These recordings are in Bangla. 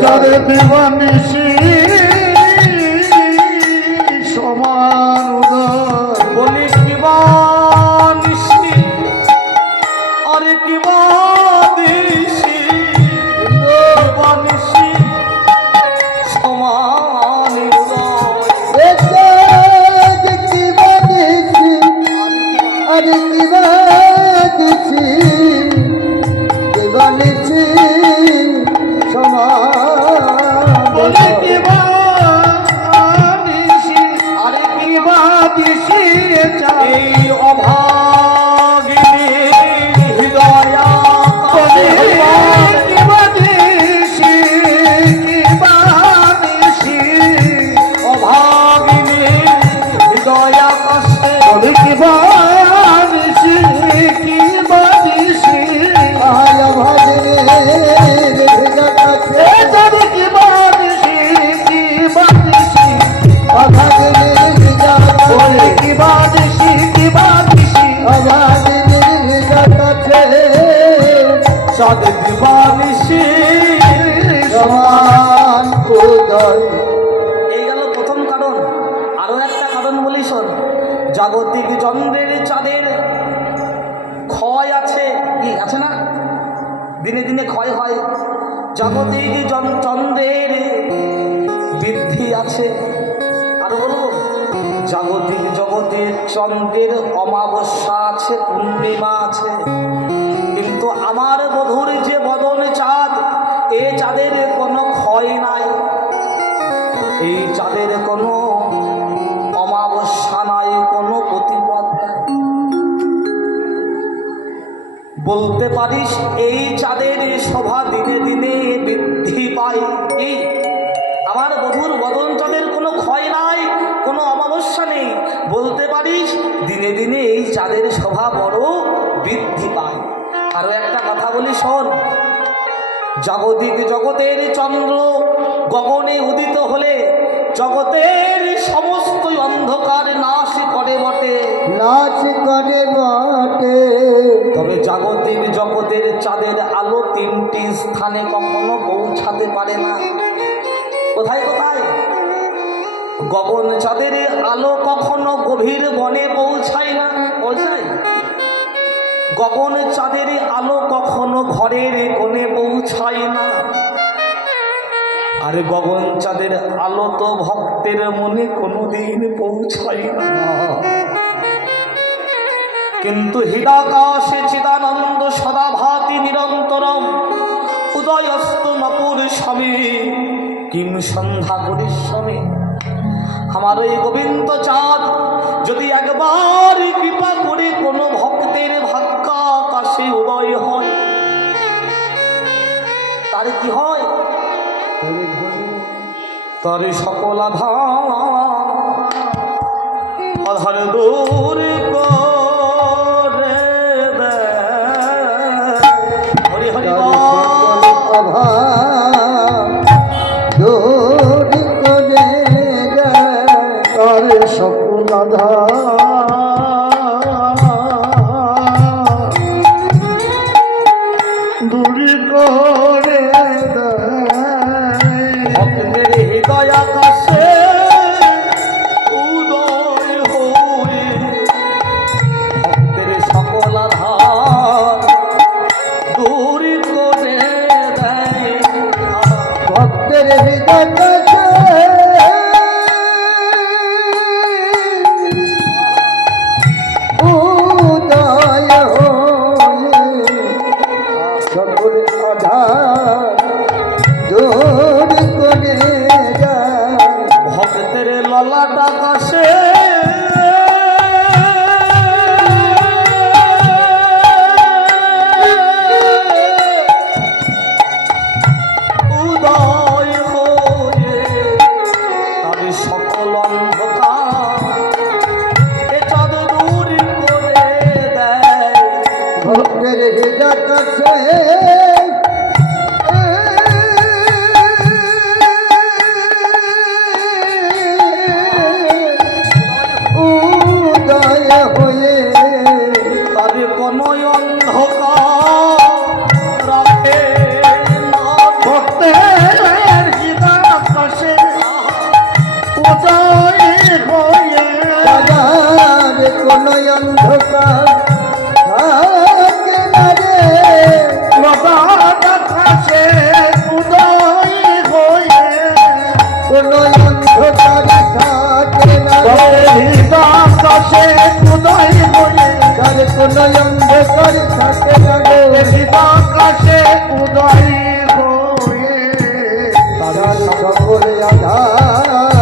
তারে দিবানিসি দিনে দিনে ক্ষয় হয়। জাগতিক চন্দ্রের বৃদ্ধি আছে। আর বলব জাগতিক জগতের চন্দ্রের অমাবস্যা আছে, পূর্ণিমা আছে। কিন্তু আমার বধুর যে বদন চাঁদ, এ চাঁদের কোনো ক্ষয় নাই। এই চাঁদের কোনো বলতে পারিস, এই চাঁদের শোভা দিনে দিনে বৃদ্ধি পায়। আমার বধুর বদন চাঁদের কোনো ক্ষয় নাই, কোনো অমাবস্যা নেই। বলতে পারিস, দিনে দিনে এই চাঁদের শোভা বড় বৃদ্ধি পায়। আরও একটা কথা বলি, শোন। জাগতিক জগতের চন্দ্র গগনে উদিত হলে জগতের সমস্ত অন্ধকার নাশ করে বটে। নাচ করে বটে। তবে জাগতিক জগতের চাঁদের আলো তিনটি স্থানে কখনো পৌঁছাতে পারে না। কোথায় কোথায়? গগন চাঁদের আলো কখনো গভীর বনে পৌঁছায় না। পৌঁছায়? গগন চাঁদের আলো কখনো ঘরের কোণে পৌঁছায় না। আরে গগন চাঁদের আলো তো ভক্তের মনে কোনোদিন পৌঁছায় না। কিন্তু হৃদাকাশে চিদানন্দ সদা ভাতি নিরন্তরম। উদয়স্ত নপুর স্বামী, কিম সন্ধ্যা পরিশ্রমে আমার এই গোবিন্দ চাঁদ, যদি একবার কৃপা করে কোনো ভক্তের ভাগ্যাকাশে উদয় হয়, তার কি হয়? তার সকল আধার দূর করে। হরি হরি দূর করে। তার সকল আধার দূরি করে কোনো অন্ধকার থাকে না রে আকাশে উদয় হয়ে তার সকলে আধার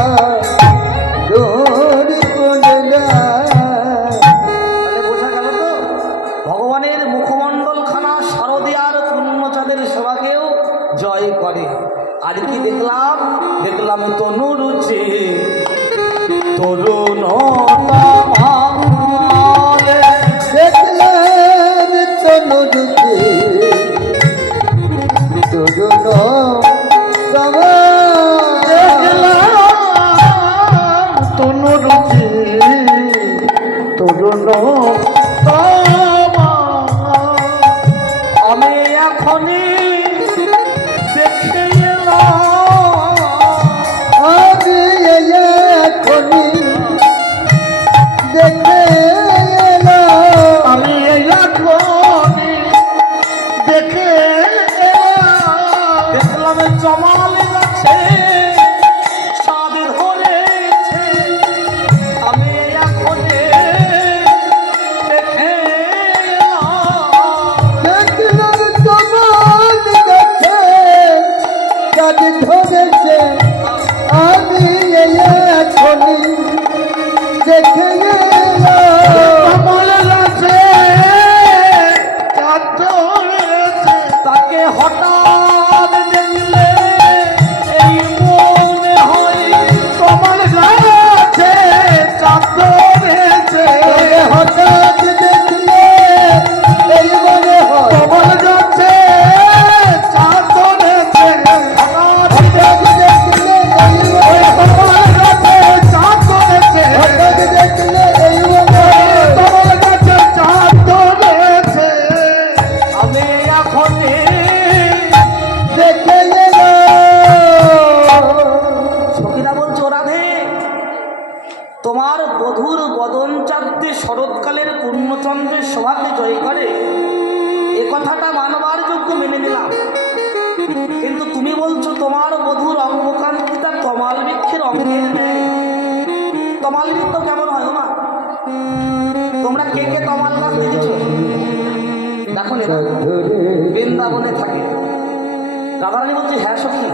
তোমার বধুর বদন চাঁদে শরৎকালের পূর্ণচন্দ্রের শোভাকে জয় করে। এ কথাটা মানবার যোগ্য মেনে নিলাম। কিন্তু তুমি বলছো তোমার বধুর অঙ্গকান্তিটা তমাল বৃক্ষের অঙ্গের নেয় তমাল বৃক্ষ কেমন হয় মা তোমরা কে কে তমাল গাছ দেখেছ? দেখো বৃন্দাবনে থাকে। রাধারানী বলছে হ্যাঁ সখী।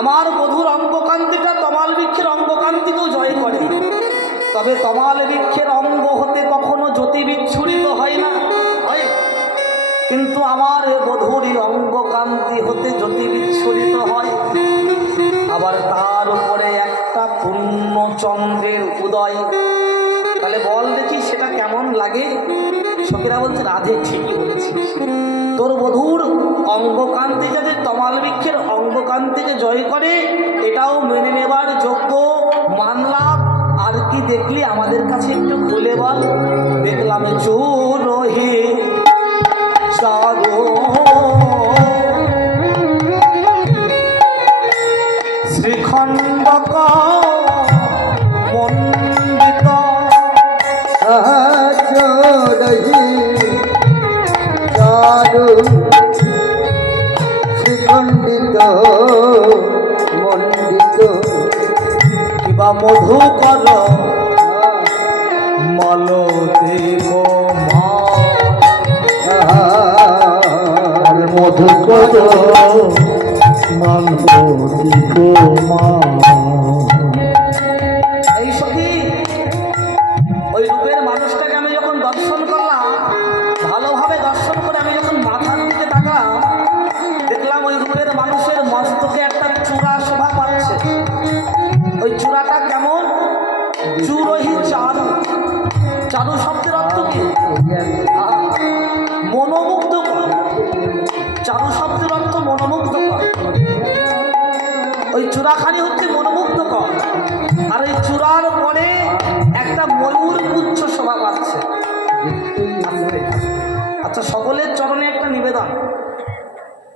আমার বধুর অঙ্গকান্তিটা তমাল বৃক্ষের অঙ্গকান্তিকেও জয় করে। তবে তমাল বৃক্ষের অঙ্গ হতে কখনো জ্যোতি বিচ্ছুরিত হয় না। হয়। কিন্তু আমার বধুরই অঙ্গকান্তি হতে জ্যোতি বিচ্ছুরিত হয়। আবার তার উপরে একটা পূর্ণ চন্দ্রের উদয়। তাহলে বল দেখি সেটা কেমন লাগে? সখীরা বলছে, রাধে, ঠিকই বলেছিস। তোর বধুর অঙ্গকান্তি যাতে তমাল বৃক্ষের অঙ্গকান্তিকে জয় করে, এটাও মেনে নেবার যোগ্য মানলাম। আর কি দেখলি? আমাদের কাছে একটু খুলে বল। দেখলাম চুরহি চারো কিবা মধুকর মলতে মা। মধুকর মালবিক মা। আচ্ছা সকলের চরণে একটা নিবেদন।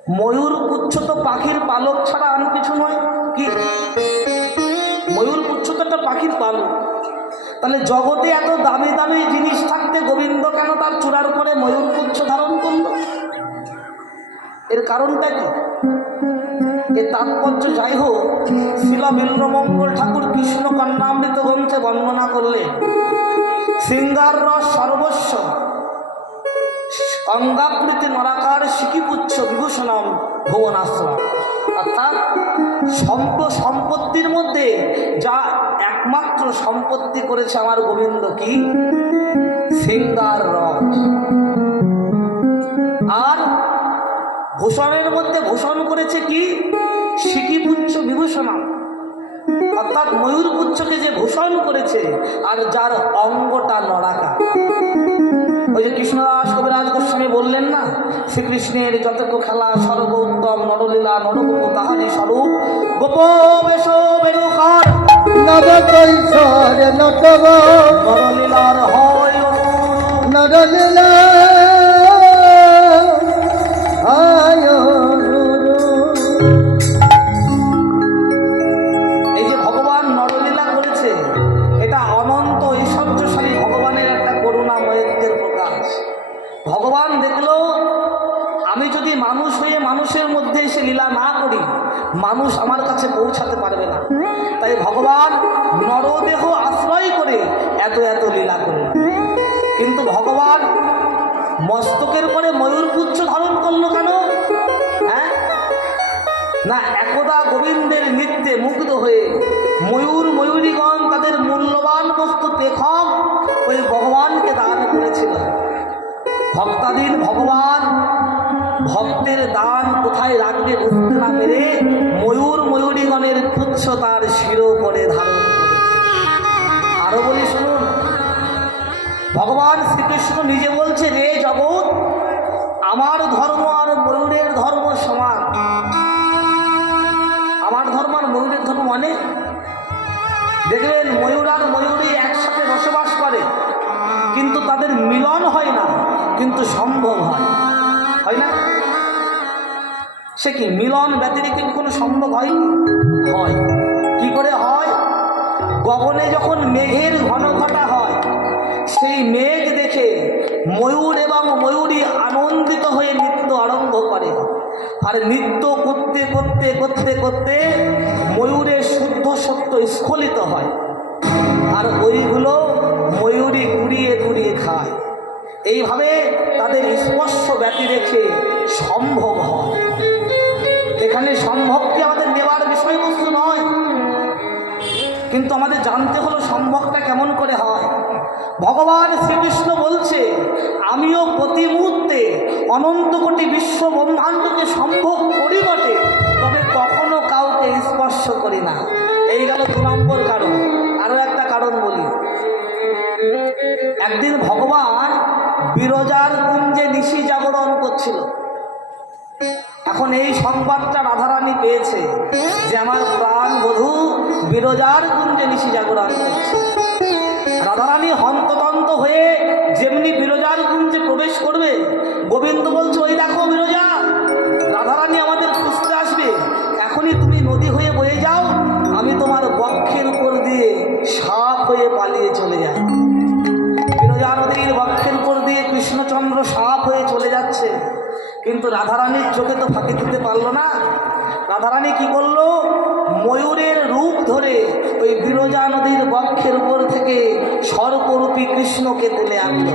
ময়ূর পুচ্ছ তো পাখির পালক ছাড়া আর কিছু নয় কি? ময়ূর পুচ্ছ তো একটা পাখির পালক। তাহলে জগতে এত দামি দামি জিনিস থাকতে গোবিন্দ কেন তার চূড়ার পরে ময়ূর পুচ্ছ ধারণ করল? এর কারণটা কি? এর তাৎপর্য যাই হোক, শিলা বিল্লমঙ্গল ঠাকুর কৃষ্ণ কন্যামৃত গ্রন্থে বর্ণনা করলে। সিঙ্গার রস সর্বস্ব। অঙ্গাকৃতি নরাকার শিকিপুচ্ছ বিভূষণম ভুবনাশ্রম অর্থাৎ সম্প সম্পত্তির মধ্যে যা একমাত্র সম্পত্তি করেছে আমার গোবিন্দ কি? সিঙ্গার রস আর ভূষণের মধ্যে ভূষণ করেছে কি? অর্থাৎ ময়ূরপুচ্ছকে যে ভূষণ করেছে আর যার অঙ্গটা নড়াকা। ওই যে কৃষ্ণদাস কবিরাজ গোস্বামী বললেন না শ্রীকৃষ্ণের যতক খেলা সর্ব উত্তম নরলীলা নরগোপ তাহারি স্বরূপ। গোপ বেশ নরলীলার হয় নরলীলা আমি যদি মানুষ হয়ে মানুষের মধ্যে এসে লীলা না করি, মানুষ আমার কাছে পৌঁছাতে পারবে না। তাই ভগবান নরদেহ আশ্রয় করে এত এত লীলা করে কিন্তু ভগবান মস্তকের পরে ময়ূরপুচ্ছ ধারণ করল কেন? হ্যাঁ? না, একদা গোবিন্দের নৃত্যে মুগ্ধ হয়ে ময়ূর ময়ূরীগণ তাদের মূল্যবান বস্তু পেখম ওই ভগবানকে দান করেছিল। ভক্তাধীন ভগবান ভক্তের দান কোথায় রাখবে বুঝতে না পেরে ময়ূর ময়ূরীগণের পুচ্ছ তার শির করে ধারণ আরও বলি শুনুন, ভগবান শ্রীকৃষ্ণ নিজে বলছে রে জগৎ, আমার ধর্ম আর ময়ূরের ধর্ম সমান। আমার ধর্ম আর ময়ূরের ধর্ম মানে? দেখবেন, ময়ূর আর ময়ূরী একসাথে বসবাস করে, কিন্তু তাদের মিলন হয় না, কিন্তু সম্ভব সে কি মিলন ব্যতিরিক্ত কোনো সম্ভব হয় হয়। কি করে হয়? গগনে যখন মেঘের ঘন ঘটা হয়, সেই মেঘ দেখে ময়ূর এবং ময়ূরী আনন্দিত হয়ে নৃত্য আরম্ভ করে। আর নৃত্য করতে করতে করতে করতে ময়ূরের শুদ্ধ সত্য স্খলিত হয়। আর ওইগুলো ময়ূরী কুড়িয়ে ঘুরিয়ে খায়। এইভাবে তাদের স্পর্শ ব্যতি রেখে সম্ভব হয়। এখানে সম্ভবকে আমাদের নেওয়ার বিষয়বস্তু নয়? কিন্তু আমাদের জানতে হলো সম্ভবটা কেমন করে হয়। ভগবান শ্রীকৃষ্ণ বলছে, আমিও প্রতি মুহূর্তে অনন্ত কোটি বিশ্ব ব্রহ্মাণ্ডকে সম্ভব করি বটে, তবে কখনো কাউকে স্পর্শ করি না। এই গেল দু নম্বর কারণ। আরও একটা কারণ বলি। একদিন ভগবান বিরজার কুঞ্জে নিশি জাগরণ করছিল। এখন এই সংবাদটা রাধারানী পেয়েছে যে আমার প্রাণ বধূ বিরজার কুঞ্জে নিশি জাগরণ করছে। রাধারানী হন্ততন্ত হয়ে যেমনি বিরজার কুঞ্জে প্রবেশ করবে, গোবিন্দ বলছে, ওই দেখো বিরজা, রাধারানী আমাদের খুঁজতে আসবে। এখনই তুমি নদী হয়ে বয়ে যাও, আমি তোমার বক্ষের উপর দিয়ে সাপ হয়ে পালিয়ে কিন্তু রাধারানীর চোখে তো ফাঁকি দিতে পারল না। রাধারানী কি করল ময়ূরের রূপ ধরে ওই বিরজা নদীর বক্ষের উপর থেকে সর্বরূপী কৃষ্ণকে তুলে আনলো।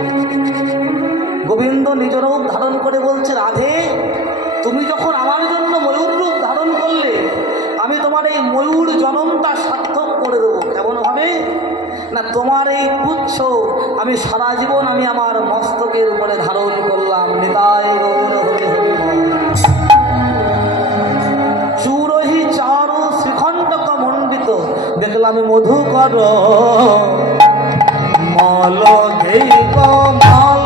গোবিন্দ নিজ রূপ ধারণ করে বলছে, রাধে, তুমি যখন আমার জন্য ময়ূর রূপ ধারণ করলে, আমি তোমার এই ময়ূর জনমটা সার্থক করে দেবো। কেমন হবে? না, তোমার এই পুচ্ছ আমি সারা জীবন আমি আমার মস্তকের উপরে ধারণ করলাম। গৌর দেখলাম মধুকর মল ধেই মাল।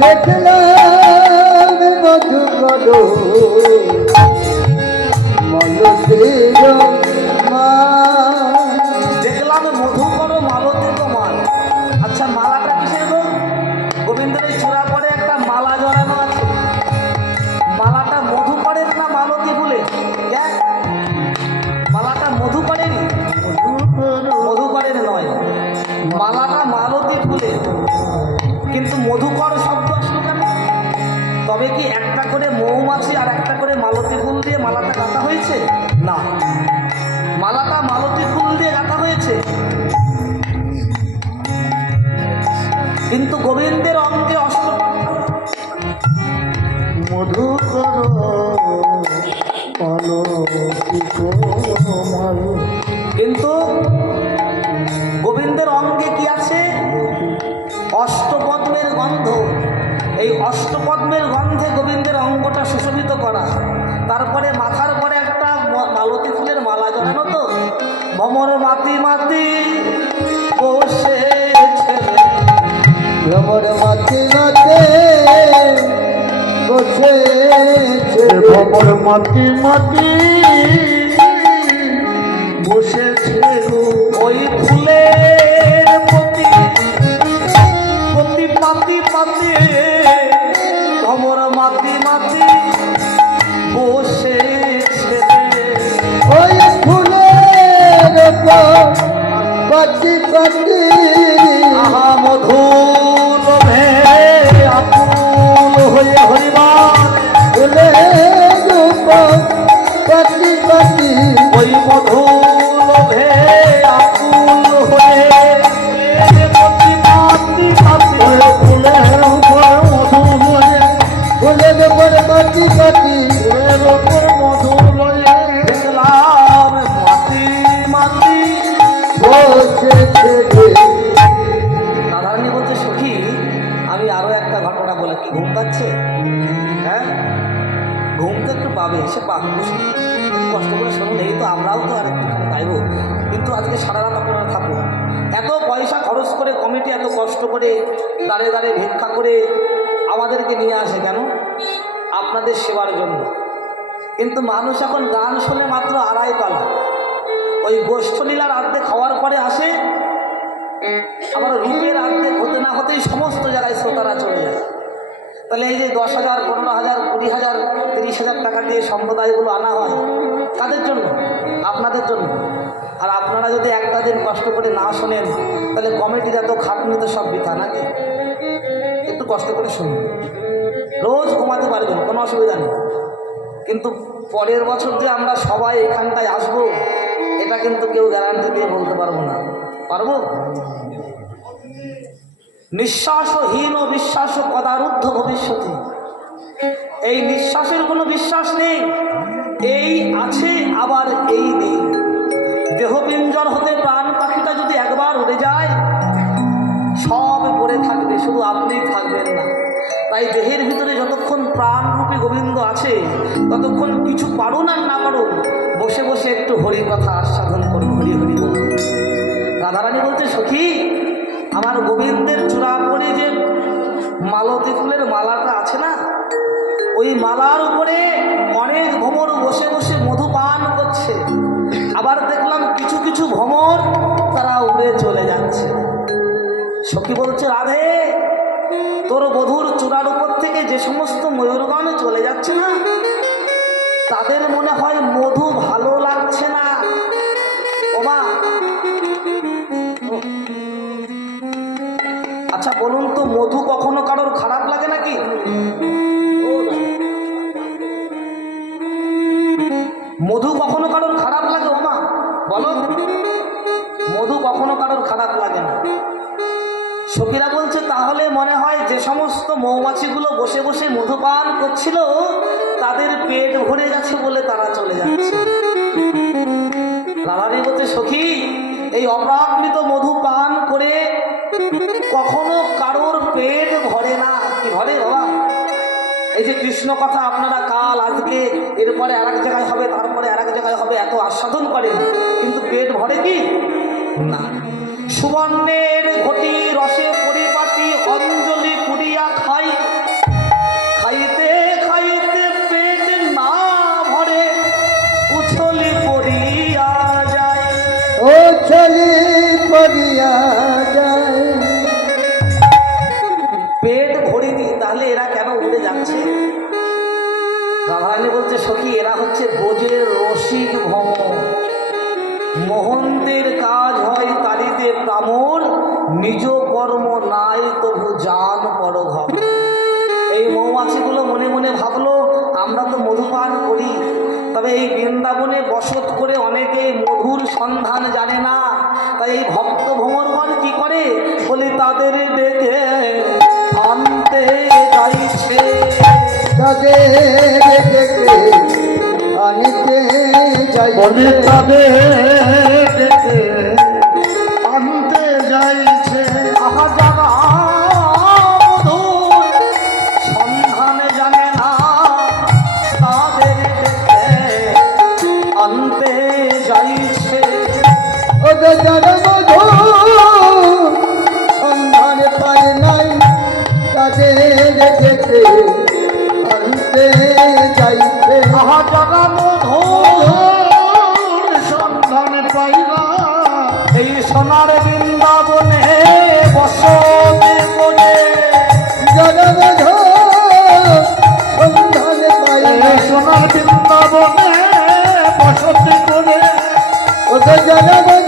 দেখলাম মধুকর মলতের মা ভবর মাটি মাটি বসেছে ওই ফুলের প্রতি। প্রতি পাতি পাতি ভমর মাতি মাতি বসেছে ওই ফুলের পাতি পাতি। আহা ওই মধু লোভে হয়ে প্রতি পাতি পাতি মধু লয়ে দেখলাম মাতি মাতি বসেছে। রাধারানী আমি আরও একটা ঘটনা বলে কি, ঘুম পাচ্ছে? হ্যাঁ? ঘুম তো একটু পাবে সে পাক আমরাও তো আর একটুখানি পাইবো। কিন্তু আজকে সারা রাত আপনারা থাকুন এত পয়সা খরচ করে কমিটি এত কষ্ট করে দাঁড়ে দাঁড়ে ভিক্ষা করে আমাদেরকে নিয়ে আসে কেন? আপনাদের সেবার জন্য। কিন্তু মানুষ এখন গান শুনে মাত্র আড়াই পালা। ওই গোষ্ঠলীলার অর্ধেক হওয়ার পরে আসে, আবার রূপের অর্ধেক হতে না হতেই সমস্ত জায়গায় শ্রোতারা চলে যায়। তাহলে এই যে দশ হাজার, পনেরো হাজার, কুড়ি হাজার, তিরিশ হাজার টাকা দিয়ে সম্প্রদায়গুলো আনা হয় কাদের জন্য, আপনাদের জন্য। আর আপনারা যদি একটা দিন কষ্ট করে না শোনেন, তাহলে কমিটির এত খাটনি তো সব বৃথা নাকি? একটু কষ্ট করে শুনুন। রোজ ঘুমাতে পারবেন, কোনো অসুবিধা নেই। কিন্তু পরের বছর যে আমরা সবাই এখানটায় আসব, এটা কিন্তু কেউ গ্যারান্টি দিয়ে বলতে পারব না। পারব? নিঃশ্বাসহীন ও বিশ্বাস পদারুদ্ধ ভবিষ্যতে। এই নিঃশ্বাসের কোনো বিশ্বাস নেই। এই আছে আবার এই নেই। দেহপিঞ্জর হতে প্রাণ পাখিটা যদি একবার উড়ে যায়, সব পড়ে থাকবে, শুধু আপনিই থাকবেন না। তাই দেহের ভিতরে যতক্ষণ প্রাণরূপী গোবিন্দ আছে, ততক্ষণ কিছু পারুন আর না পারুন, বসে বসে একটু হরি কথা আস্বাদন করুন, হরি হরি বলুন রাধারানী বলছে সখী, আমার গোবিন্দের চূড়া করে যে মালতী ফুলের মালাটা আছে না, ওই মালার উপরে আবার দেখলাম কিছু কিছু ভ্রমর তারা উড়ে চলে যাচ্ছে। সখী বলছে, রাধে, তোর বধুর চূড়ার উপর থেকে যে সমস্ত ময়ূরগণ চলে যাচ্ছে না, তাদের মনে হয় মধু ভালো লাগছে না। ওমা আচ্ছা বলুন তো মধু কখনো সখীরা বলছে, তাহলে মনে হয় যে সমস্ত মৌমাছিগুলো বসে বসে মধুপান করছিল, তাদের পেট ভরে গেছে বলে তারা চলে যাচ্ছে। রাধারি বলছে, সখী, এই অপ্রাকৃত মধু পান করে কখনো কারোর পেট ভরে না। কি ভরে বাবা? এই যে কৃষ্ণ কথা আপনারা কাল, আজকে, এরপরে আর এক জায়গায় হবে, তারপরে আর এক জায়গায় হবে, এত আস্বাদন করেন, কিন্তু পেট ভরে কি? না। সুবর্ণের রাধারানী বলছে, সখী, এরা হচ্ছে বোঝের রসিক ভ্রমণ মহন্তের কাজ হয় তারিতে প্রামর, নিজ কর্ম নাই তবু জান পরঘম। এই মৌমাছিগুলো মনে মনে ভাবলো, আমরা তো মধুপান করি। তবে এই বৃন্দাবনে বসত করে অনেকে মধুর সন্ধান জানে না। তাই এই ভক্ত ভ্রমণগণ কি করে? বলি, তাদের ডেকে তাদের ডেকে আনিতে যাই। বলে তাদের আনতে যাইছে। আহা জাগা মধুর জানে না। তাদের ডেকে আনতে যাইছে। ওদের জন্ম বৃন্দাবনে বসতি করে ওদের জন্ম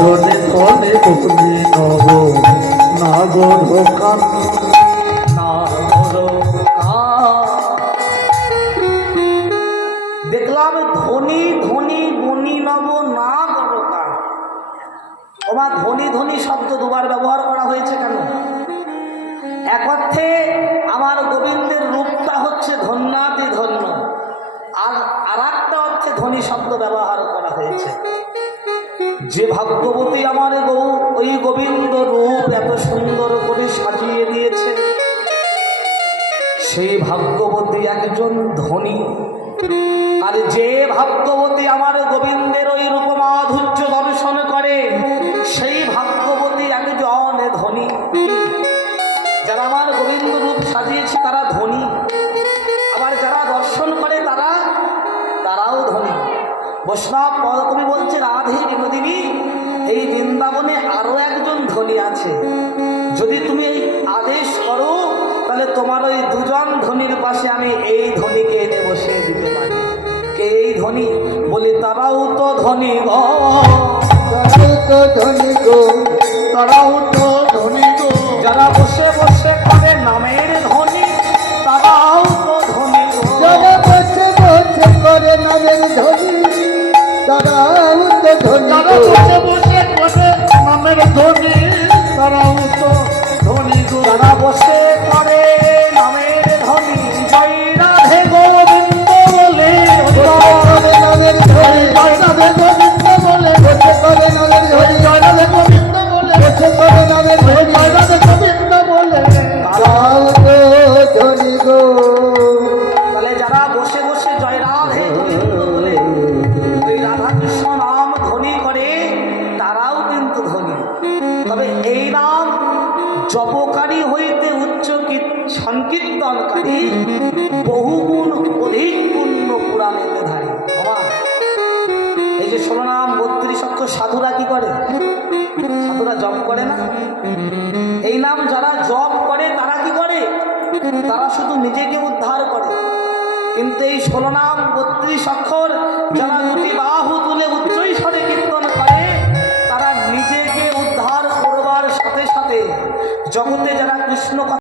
ধনে ধনে বলি নব, নাগর কান দেখলাম ধনী ধনী বনি নব না ওমা ধনী ধনী শব্দ দুবার ব্যবহার করা হয়েছে কেন? এক অর্থে আমার গোবিন্দের রূপটা হচ্ছে ধন্যাতি ধন্য আর আর একটা অর্থে ধনী শব্দ ব্যবহার করা হয়েছে। যে ভাগ্যবতী আমার গৌ, ওই গোবিন্দ রূপ এত সুন্দর করে সাজিয়ে দিয়েছে। সেই ভাগ্যবতী একজন ধনী। আর যে ভাগ্যবতী আমার গোবিন্দের ওই রূপ মাধুর্য দর্শন করে, সেই ভাগ্যবতী একজন ধনী। যারা আমার গোবিন্দ রূপ সাজিয়েছে, তারা ধনী। বৈষ্ণব কবি বলছে রাধে বিনোদিনী এই বৃন্দাবনে আরও একজন ধনী আছে। যদি তুমি এই আদেশ করো তাহলে তোমার ওই দুজন ধনীর পাশে আমি এই ধনীকে এনে বসে দিতে পারি। কে এই ধনী? বলি তারাও তো ধনী গ। তারাও তো ধনি গো। তারাও তো ধনী গো। যারা বসে বসে করে নামের ধনী তারাও তো ধনী গো। যারা বসে বসে করে নামের ধনি বসে বসে করে নামের ধনী তারাও তো ধনী গো বসে করে নামের ধনী জয় রাধে গোবিন্দ বলে নামের ধনি জয় বলে বলে